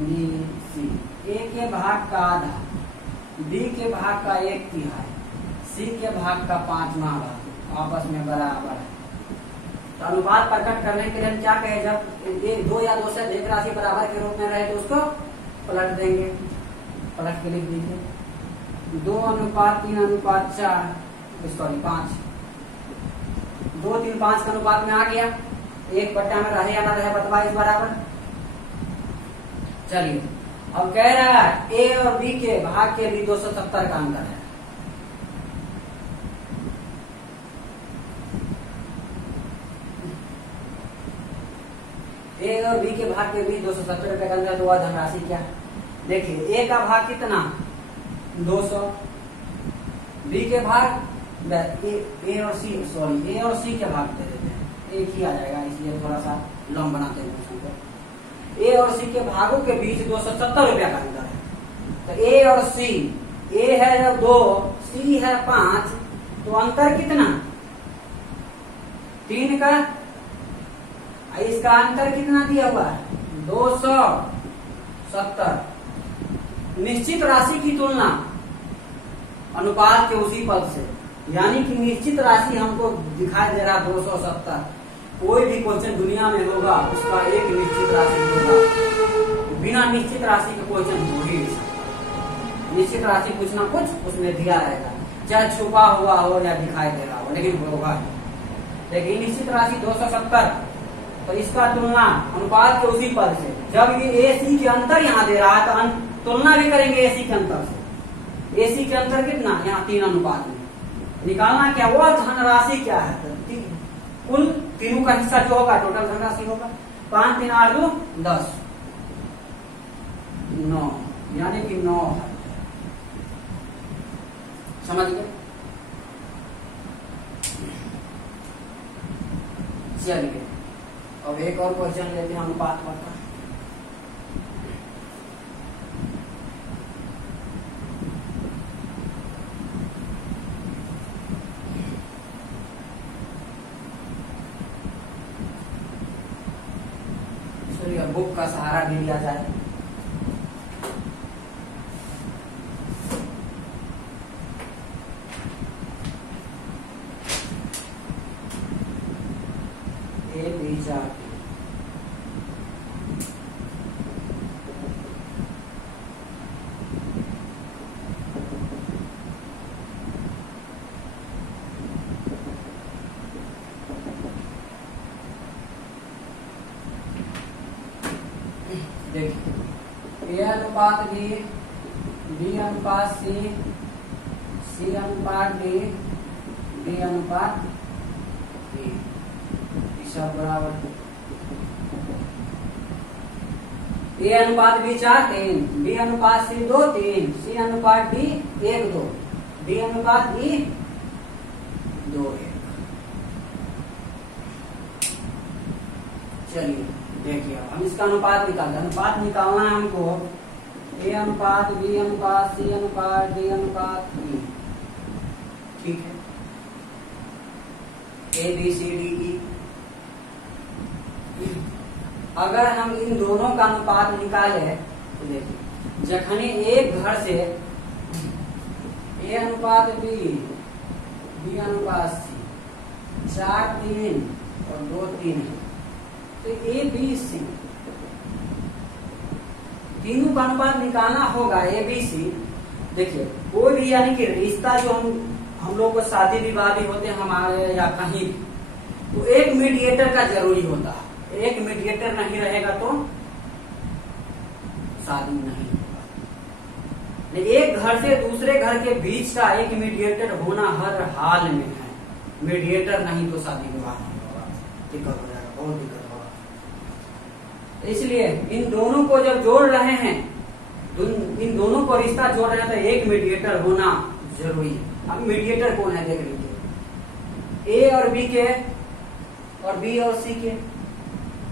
B C, ए के भाग का आधा, बी के भाग का 1/3, सी के भाग का 5वां भाग आपस में बराबर है। तो अनुपात प्रकट करने के लिए हम क्या कहें, जब ये 2 या 2 से अधिक राशि बराबर के रूप में रहे तो उसको पलट देंगे, पलट के लिख दीजिए 2:3:4, सॉरी 5, 2, 3, 5 के अनुपात में आ गया, 1 बट्टा में रहे या ना रहे बटवा इस बराबर। चलिए अब कह रहा है ए और बी के भाग के लिए 270 का अंतर है। ए और बी के भाग के बीच 270 रुपए का अंतर, तो वह धनराशि क्या है? देखिए ए का भाग कितना 200, बी के भाग ए और सी, सॉरी ए और सी के भाग दे देते हैं, एक ही आ जाएगा, इसलिए थोड़ा सा लॉन्ग बनाते हैं क्वेश्चन को। ए और सी के भागों के बीच 270 रुपया का अंतर है। तो ए और सी, ए है जब 2, सी है 5, तो अंतर कितना 3 का, इसका अंतर कितना दिया हुआ है 270। निश्चित राशि की तुलना अनुपात के उसी पद से, यानी कि निश्चित राशि हमको दिखाई दे रहा 270। कोई भी क्वेश्चन दुनिया में होगा उसका एक निश्चित राशि होगा, बिना निश्चित राशि के क्वेश्चन हो ही नहीं सकता। निश्चित राशि कुछ ना कुछ उसमें दिया रहेगा, चाहे छुपा हुआ हो या दिखाई दे रहा हो, लेकिन होगा। लेकिन निश्चित राशि 270, तो इसका तुलना अनुपात के उसी पद से, जब ये ए सी के अंतर यहाँ दे रहा है तो तुलना भी करेंगे ए सी के अंतर से। ए सी के अंतर कितना, यहाँ 3 अनुपात में निकालना क्या, वो धनराशि क्या है, कुल तीनों का हिस्सा जो होगा टोटल धनराशि होगा। 5 3 8 2 10, 9, यानी कि 9 है। समझ गए? चलिए अब एक और क्वेश्चन लेते हैं अनुपात का। बुक का सहारा भी लिया जाए। ए बी चार, देखिए ए अनुपात बी, बी अनुपात सी, सी अनुपात डी, डी अनुपात बी, सब बराबर। ए अनुपात बी 4 3, बी अनुपात सी 2 3, सी अनुपात डी 1 2, डी अनुपात ई 2 1। चलिए देखिए हम इसका अनुपात निकालते हैं। अनुपात निकालना है हमको ए अनुपात बी अनुपात सी अनुपात डी अनुपात ई, ठीक है, A B C D E. अगर हम इन दोनों का अनुपात निकाले तो देखिए जखनी एक घर से ए अनुपात बी, बी अनुपात सी 4 3 और 2 3 है, तो ए बी सी तीनों का अनुपात निकालना होगा। ए बी सी देखिए कोई भी यानी कि रिश्ता जो हम लोग को शादी विवाह भी होते हैं हमारे या कहीं, तो एक मीडिएटर का जरूरी होता है। एक मीडिएटर नहीं रहेगा तो शादी नहीं होगा। एक घर से दूसरे घर के बीच का एक मीडिएटर होना हर हाल में है। मीडिएटर नहीं तो शादी विवाह नहीं होगा, दिक्कत हो जाएगा, बहुत दिक्कत होगा। इसलिए इन दोनों को जब जोड़ रहे हैं, इन दोनों को रिश्ता जोड़ रहे हैं तो एक मीडिएटर होना जरूरी है। अब मीडिएटर कौन है देख लीजिए, ए और बी के और बी और सी के,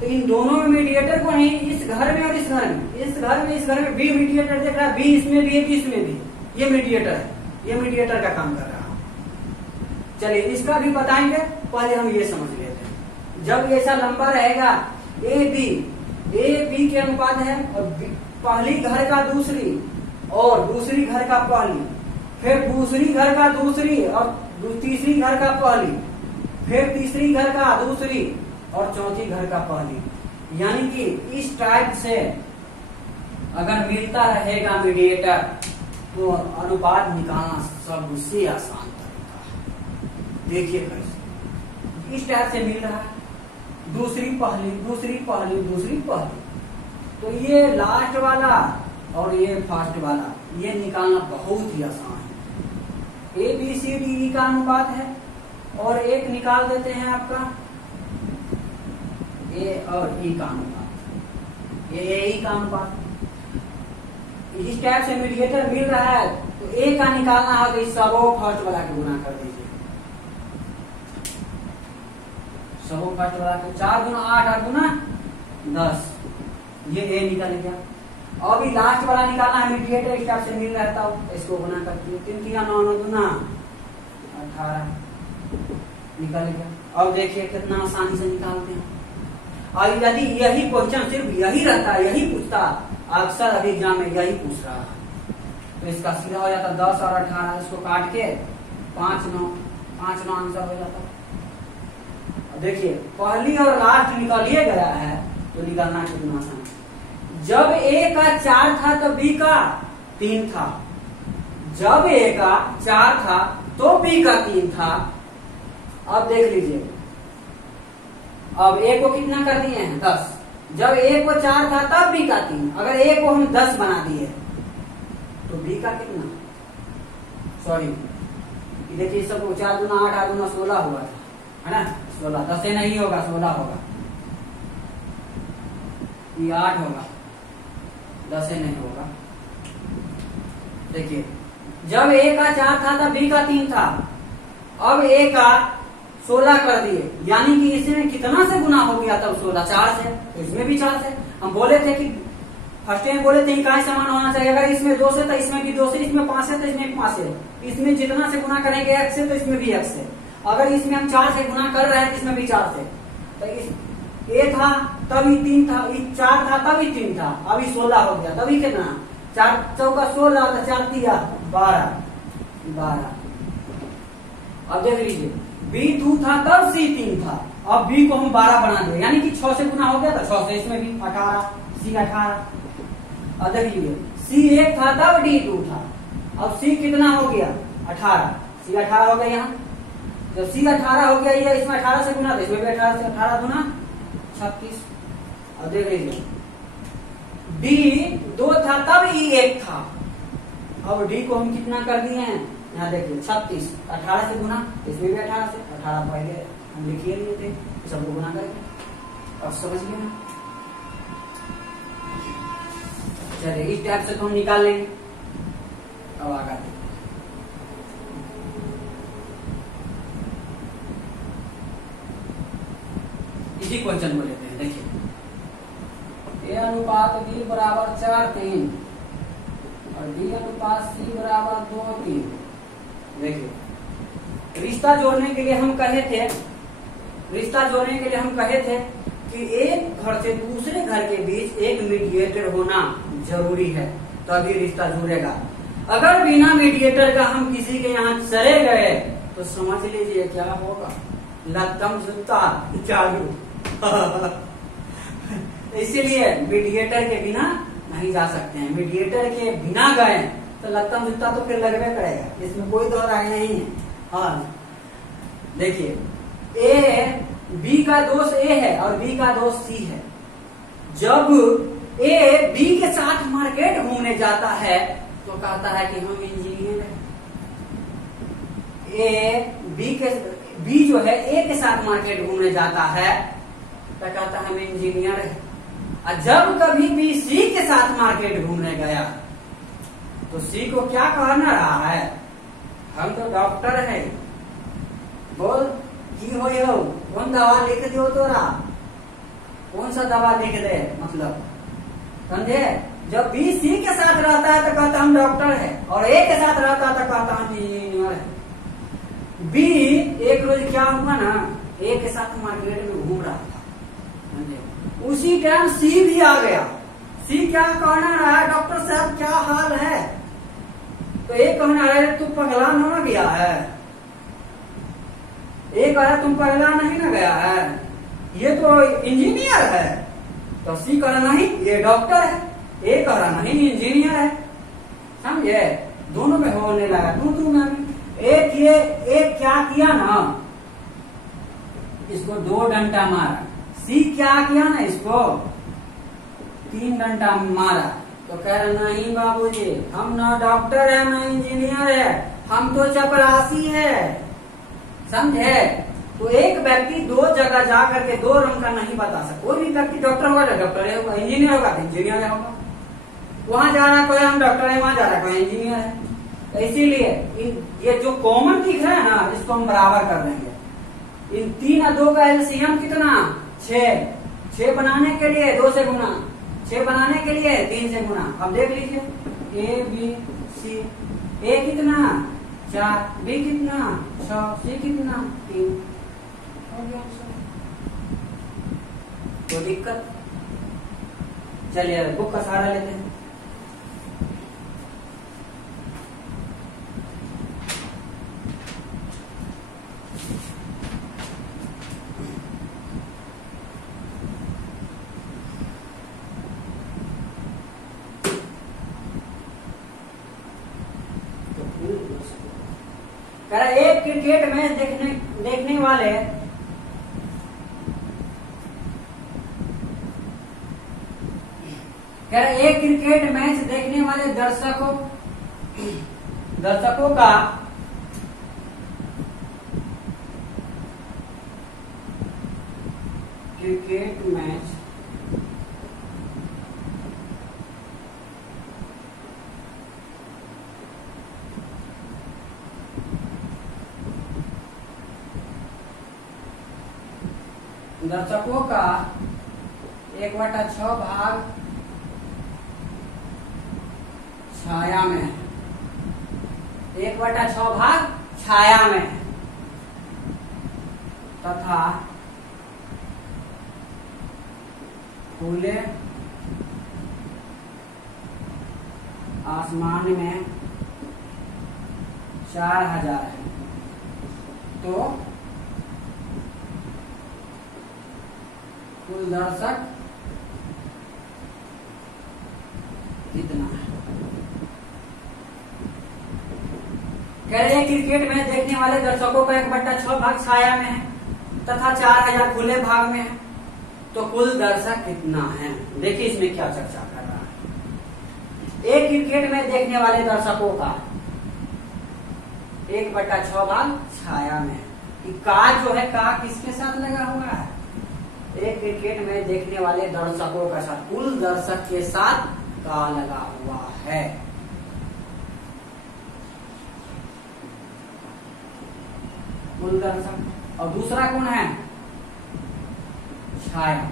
तो इन दोनों में मीडिएटर कौन है, इस घर में और इस घर में, इस घर में बी मीडिएटर देख रहा है, बी इसमें भी है, बी इसमें भी, ये मीडिएटर है, ये मीडिएटर का काम कर रहा है। चलिए इसका भी बताएंगे, पहले हम ये समझ लेते हैं। जब ऐसा लंबा रहेगा ए बी ए बी के अनुपात है, और पहली घर का दूसरी और दूसरी घर का पहली, फिर दूसरी घर का दूसरी और तीसरी घर का पहली, फिर तीसरी घर का दूसरी और चौथी घर का पहली। यानी कि इस टाइप से अगर मिलता रहेगा मीडिएटर तो अनुपात निकालना सबसे आसान तरीका है। देखिए कैसे इस टाइप से मिल रहा है, दूसरी पहली दूसरी पहली दूसरी पहली, तो ये लास्ट वाला और ये फर्स्ट वाला ये निकालना बहुत ही आसान है। A B C D E का अनुपात है और एक निकाल देते हैं आपका ए और ई का अनुपात, ए ई का अनुपात। इस टाइप से मीडिएटर मिल रहा है तो ए का निकालना है तो इस सबो फर्स्ट वाला के गुना कर दीजिए, सबो फर्स्ट वाला के 4 गुना 8 8 गुना 10, ये ए निकल गया। अभी लास्ट वाला निकालना है मीडिएटर इस टाइप से मिल रहता हो, इसको गुना करती है 3 3 9 9 गुना 18 निकल गया। अब देखिए कितना आसानी से निकालते हैं। और यदि यही क्वेश्चन सिर्फ यही रहता है, यही पूछता, अक्सर अभी एग्जाम में यही पूछ रहा है, तो इसका सीधा हो जाता 10 और 18, इसको काट के 5 9 आंसर हो जाता। देखिए पहली और लास्ट निकालिए गया है तो निकालना कितना आसान। जब ए का 4 था तो बी का 3 था, जब ए का 4 था तो बी का 3 था। अब देख लीजिए, अब ए को कितना कर दिए हैं 10, जब ए को 4 था तब बी का 3, अगर ए को हम 10 बना दिए तो बी का कितना, सॉरी देखिए सबको 4 गुना 8 8 गुना 16 हुआ था, है ना, 16, 10 से नहीं होगा 16 होगा, ये 8 होगा, 10 से नहीं होगा। देखिए जब ए का 4 था तब बी का 3 था, अब ए का 16 कर दिए, यानी कि इसमें कितना से गुना हो गया तब 16, 4 से, तो इसमें भी 4 से। हम बोले थे कि फर्स्ट टाइम बोले थे इकाई समान होना चाहिए, अगर इसमें 2 से तो इसमें भी 2 से, इसमें 5 से तो इसमें भी 5 से, इसमें जितना से गुना करेंगे 1 से तो इसमें भी 1 से, अगर इसमें हम 4 से गुना कर रहे हैं तो इसमें भी 4 से, तो इस ए था तभी 3 था, 4 था तभी 3 था, अभी 16 हो गया, तभी कितना 4 चौका 16 था, 4 दिया 12। अब देख लीजिए बी 2 था तब सी 3 था, अब बी को हम 12 बना दिए, यानी कि 6 से गुना हो गया था, 6 से इसमें भी 18, सी 18। अब देख लीजिए सी 1 था तब डी 2 था, अब सी कितना हो गया 18, सी 18 हो गया यहाँ, जब सी 18 हो गया, ये इसमें 18 से गुना था, इसमें भी 18 से, 18 गुना 36। अब देख लीजिए डी 2 था तब ई 1 था, अब डी को हम कितना कर दिए हैं, यहाँ देखिए 36, 18 से गुना, इसमें भी 18 से, 18 पहले हम लिखिए लिए थे, सबको गुना करके, अब समझ गए ना। चलिए इस टाइप से तो हम निकाल लेंगे। अब आगे देखिए इसी क्वेश्चन को लेते हैं। देखिए ए अनुपात बी बराबर 4 3 और बी अनुपात सी बराबर 2 3। देखिए रिश्ता जोड़ने के लिए हम कहे थे कि एक घर से दूसरे घर के बीच एक मीडिएटर होना जरूरी है, तभी रिश्ता जुड़ेगा। अगर बिना मीडिएटर का हम किसी के यहाँ चले गए तो समझ लीजिए क्या होगा, लत्तम जुत्ता चालू। इसीलिए मीडिएटर के बिना नहीं जा सकते हैं, मीडिएटर के बिना गए तो लत्तम जुत्ता तो फिर लगने पड़ेगा, इसमें कोई दो राय नहीं है। हाँ देखिए ए बी का दोस्त ए है और बी का दोस्त सी है, जब ए बी के साथ मार्केट घूमने जाता है तो कहता है कि हम इंजीनियर हैं। बी जो है ए के साथ मार्केट घूमने जाता है तो कहता है हम इंजीनियर है। और जब कभी भी सी के साथ मार्केट घूमने गया तो सी को क्या कहना रहा है, हम तो डॉक्टर है, बोल की हो कौन दवा लिख दो तोरा, कौन सा दवा लिख दे, मतलब समझे। जब बी सी के साथ रहता है तो कहता हम डॉक्टर है, और ए के साथ रहता है तो कहता हम इंजीनियर है। बी एक रोज क्या हुआ ना, ए के साथ मार्केट में घूम रहा था, समझे, उसी टाइम सी भी आ गया। सी क्या कहना रहा है, डॉक्टर साहब क्या हाल है? तो एक कहना है तू पगला ना गया है, एक कह रहा तुम पगला नहीं ना गया है, ये तो इंजीनियर है। तो सी कह रहा नहीं ये डॉक्टर है, एक कह रहा नहीं इंजीनियर है। समझे? दोनों में होने लगा तू में। एक क्या किया ना, इसको 2 डंडा मारा। सी क्या किया ना, इसको 3 डंडा मारा। तो कह रहा नहीं बाबूजी, हम ना डॉक्टर है ना इंजीनियर है, हम तो चपरासी है। समझे? तो एक व्यक्ति 2 जगह जा करके 2 रंग का नहीं बता सकता। कोई भी व्यक्ति डॉक्टर होगा तो डॉक्टर होगा, इंजीनियर होगा तो इंजीनियर होगा। वहां जा रहा कोई हम डॉक्टर है, वहां जा रहा कोई इंजीनियर है। तो इसीलिए ये जो कॉमन दिख रहा है ना, इसको हम बराबर कर देंगे। इन 3 और 2 का एलसीएम कितना? 6। 6 बनाने के लिए 2 से गुना, 6 बनाने के लिए 3 से गुना। अब देख लीजिए ए बी सी, ए कितना 4, बी कितना 6, सी कितना 3। हो गया तो दिक्कत। चलिए बुक का सहारा लेते हैं। एक क्रिकेट मैच देखने वाले एक क्रिकेट मैच देखने वाले दर्शकों का क्रिकेट मैच दर्शकों का 1/6 भाग छाया में, 1/6 भाग छाया में तथा खुले आसमान में 4000 है। तो कुल दर्शक कितना है? कह रहे हैं क्रिकेट मैच देखने वाले दर्शकों का 1/6 भाग छाया में है तथा 4000 खुले भाग में है। तो कुल दर्शक कितना है? देखिए इसमें क्या चर्चा कर रहा है। एक क्रिकेट मैच देखने वाले दर्शकों का 1/6 भाग छाया में है। का जो है का किसके साथ लगा हुआ है? एक क्रिकेट मैच देखने वाले दर्शकों का साथ, कुल दर्शक के साथ का लगा हुआ है। कुल दर्शक। और दूसरा कौन है? छाया।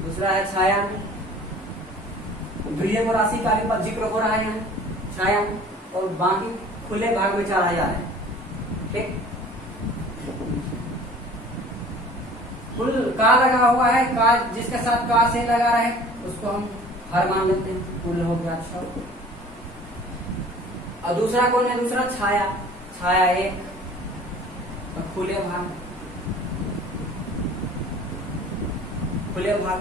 दूसरा है छाया। ध्रुवीय राशि का भी जिक्र हो रहा है यहाँ छाया, और बाकी खुले भाग में 4000 है। ठीक, कुल का लगा हुआ है, का जिसके साथ का से लगा रहे उसको हम हर मान लेते हैं। कुल हो गया 6। और दूसरा कौन है? दूसरा छाया। छाया 1 और खुले भाग, खुले भाग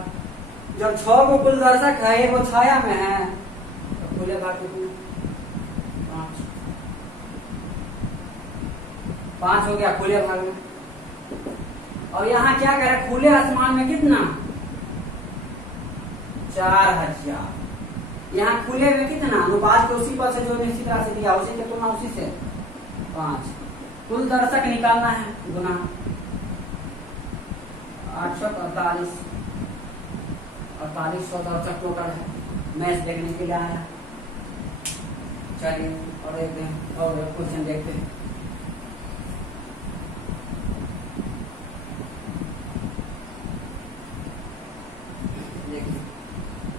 जब 6 को कुल दर्शक है, वो छाया में है, तो खुले भाग कितने? 5 हो गया खुले भाग में। और यहाँ क्या कह रहा है? खुले आसमान में कितना? 4000। यहाँ खुले में कितना? अनुपात के उसी पर से जो निश्चित राशि दिया उसी के तुलना उसी से 5। कुल दर्शक निकालना है, गुना 848 दर्शक टोटल है मैच देखने के लिए आया। चलिए और एक क्वेश्चन देखते हैं।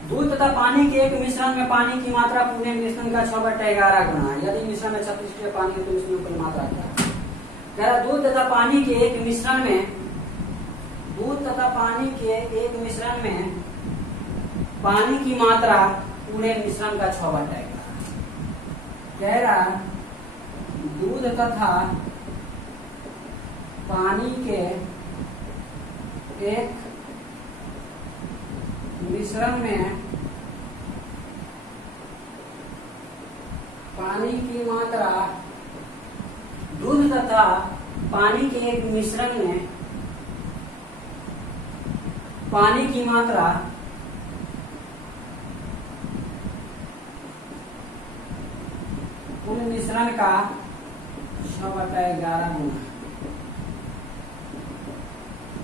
दूध तथा पानी के एक मिश्रण में पानी की मात्रा पूरे मिश्रण का 6/11 गुना है। यदि मिश्रण में 36 पानी है तो मिश्रण की मात्रा क्या है? कह रहा दूध तथा पानी के एक मिश्रण में दूध तथा पानी के एक मिश्रण में पानी की मात्रा पूरे मिश्रण का 6/11 कह रहा दूध तथा पानी के एक मिश्रण में पानी की मात्रा दूध तथा पानी के एक मिश्रण में पानी की मात्रा कुल मिश्रण का 6/11 गुना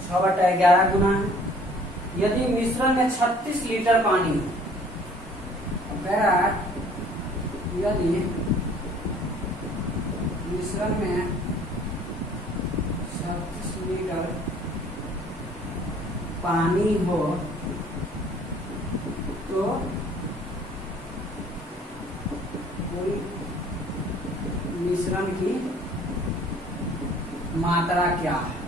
6/11 गुना। यदि मिश्रण में 36 लीटर पानी हो, कह रहा है यदि मिश्रण में 36 लीटर पानी हो तो कुल मिश्रण की मात्रा क्या है?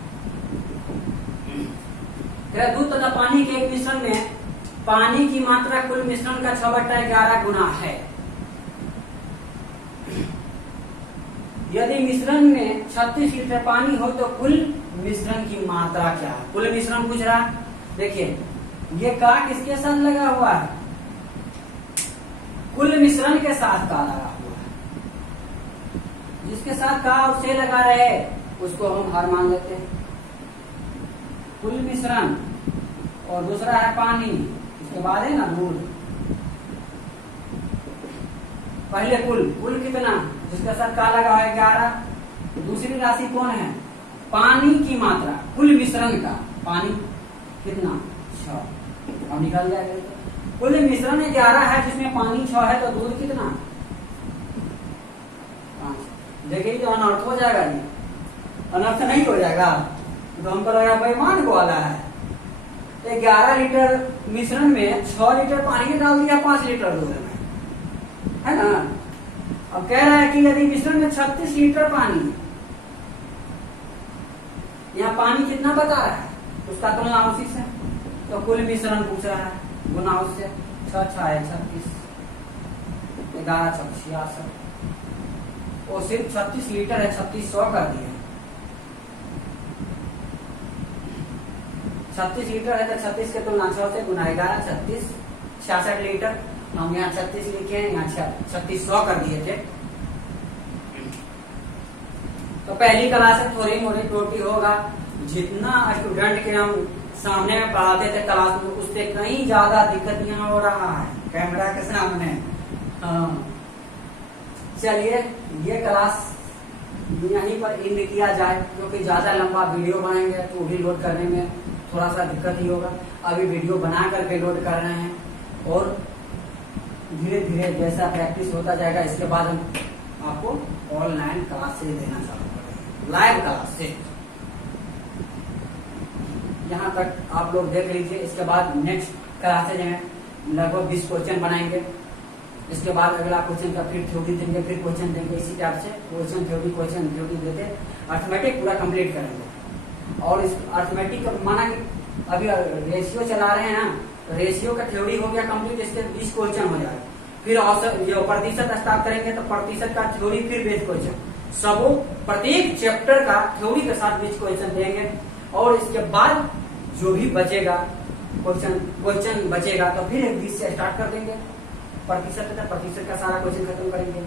दूध तथा पानी के एक मिश्रण में पानी की मात्रा कुल मिश्रण का 6/11 गुना है। यदि मिश्रण में 36 लीटर पानी हो तो कुल मिश्रण की मात्रा क्या है? कुल मिश्रण पूछ रहा है। देखिए ये का किसके साथ लगा हुआ है? कुल मिश्रण के साथ का लगा हुआ है। जिसके साथ का और से लगा रहे उसको हम हर मान लेते हैं। कुल मिश्रण और दूसरा है पानी, इसके बाद है ना दूध। पहले कुल कितना? जिसके साथ का लगा है 11। दूसरी राशि कौन है? पानी की मात्रा कुल मिश्रण का। पानी कितना? 6। अब निकल जाएगा। कुल मिश्रण 11 है जिसमें पानी 6 है तो दूध कितना? 5। देखिए तो अनर्थ हो जाएगा। जी अनर्थ नहीं हो जाएगा तो हमको लगा भाई मान को वाला है। 11 लीटर मिश्रण में 6 लीटर पानी डाल दिया 5 लीटर दूध में, है ना। अब कह रहा है कि यदि मिश्रण में 36 लीटर पानी, यहाँ पानी कितना बता रहा है उसका तुलना उसी से, तो कुल मिश्रण पूछ रहा है गुना उससे। 6 6 है 36, 11 6 66, वो सिर्फ 36 लीटर है, 3600 कर दिए। 36 लीटर है तो 36 के तुलना 6 से गुना 11 36 66 लीटर। हम यहाँ 36 लिखे हैं, यहाँ 3600 कर दिए थे। तो पहली क्लास से थोड़ी मोड़ी त्रुटि होगा। जितना स्टूडेंट के हम सामने में पढ़ाते थे क्लास में उससे कहीं ज्यादा दिक्कत यहाँ हो रहा है कैमरा के सामने। चलिए ये क्लास यहीं पर एंड किया जाए, क्योंकि ज्यादा लंबा वीडियो बनाएंगे तो वो भी लोड करने में थोड़ा सा दिक्कत ही होगा। अभी वीडियो बना करके लोड कर रहे हैं और धीरे धीरे जैसा प्रैक्टिस होता जाएगा इसके बाद हम आपको ऑनलाइन क्लास से देना चालू करेंगे, लाइव क्लास से। यहाँ तक आप लोग देख लीजिए। इसके बाद नेक्स्ट क्लासेज में लगभग 20 क्वेश्चन बनाएंगे। इसके बाद अगला क्वेश्चन का फिर थ्योरी देंगे, फिर क्वेश्चन देंगे। इसी टाइप से क्वेश्चन थ्योरी देते अर्थमेटिक पूरा कंप्लीट करेंगे। और इस अर्थमेटिक माना अभी रेशियो चला रहे हैं ना, रेशियो का थ्योरी हो गया कंप्लीट, इसके 20 क्वेश्चन हो जाएगा। फिर औसत जो प्रतिशत स्टार्ट करेंगे तो प्रतिशत का थ्योरी फिर 20 क्वेश्चन, सब प्रत्येक चैप्टर का थ्योरी के साथ 20 क्वेश्चन देंगे। और इसके बाद जो भी बचेगा क्वेश्चन बचेगा तो फिर 20 से स्टार्ट कर देंगे। प्रतिशत का सारा क्वेश्चन खत्म करेंगे।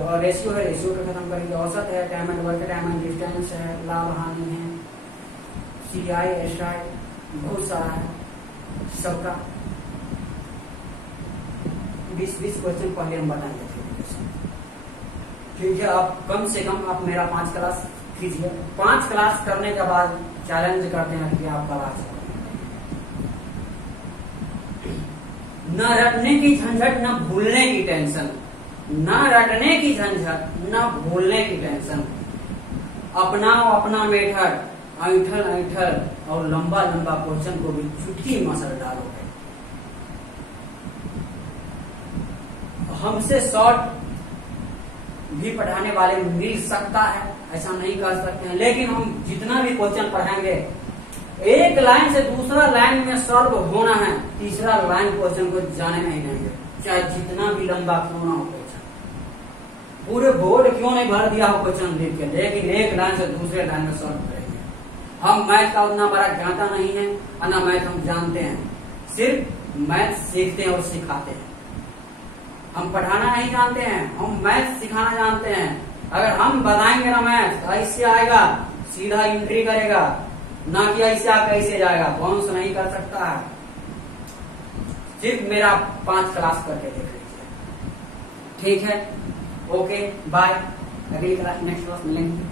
और रेशियो है, रेशियो का खत्म करेंगे। औसत है, time and work, time and distance है, लाभ हानि है, CI SI बहुत सारा है। सबका 20 क्वेश्चन पहले हम बताएंगे। ठीक है, आप कम से कम आप मेरा 5 क्लास कीजिए। 5 क्लास करने के बाद चैलेंज करते हैं कि आप क्लास न रटने की झंझट, न भूलने की टेंशन। न रटने की झंझट, न भूलने की टेंशन। अपनाओ अपना मेथड, ऐठल और लंबा लंबा क्वेश्चन को भी चुटकी मसल डालोगे। हमसे शॉर्ट भी पढ़ाने वाले मिल सकता है, ऐसा नहीं कर सकते हैं, लेकिन हम जितना भी क्वेश्चन पढ़ाएंगे एक लाइन से दूसरा लाइन में सॉल्व होना है, तीसरा लाइन क्वेश्चन को जाने में ही नहीं है, चाहे जितना भी लंबा क्यों ना हो क्वेश्चन, पूरे बोर्ड क्यों नहीं भर दिया हो क्वेश्चन लिख के, लेकिन एक लाइन से दूसरे लाइन में सॉल्व करेंगे। हम मैथ का उतना बड़ा ज्ञाता नहीं है और ना मैथ हम जानते हैं, सिर्फ मैथ सीखते हैं और सिखाते हैं। हम पढ़ाना नहीं जानते हैं, हम मैथ सिखाना जानते हैं। अगर हम बताएंगे ना मैथ ऐसे आएगा, सीधा एंट्री करेगा, ना कि ऐसे आकर ऐसे जाएगा, बाउंस नहीं कर सकता है। सिर्फ मेरा 5 क्लास करके देख लीजिए, ठीक है। ओके बाय, अगली क्लास नेक्स्ट क्लास मिलेंगे।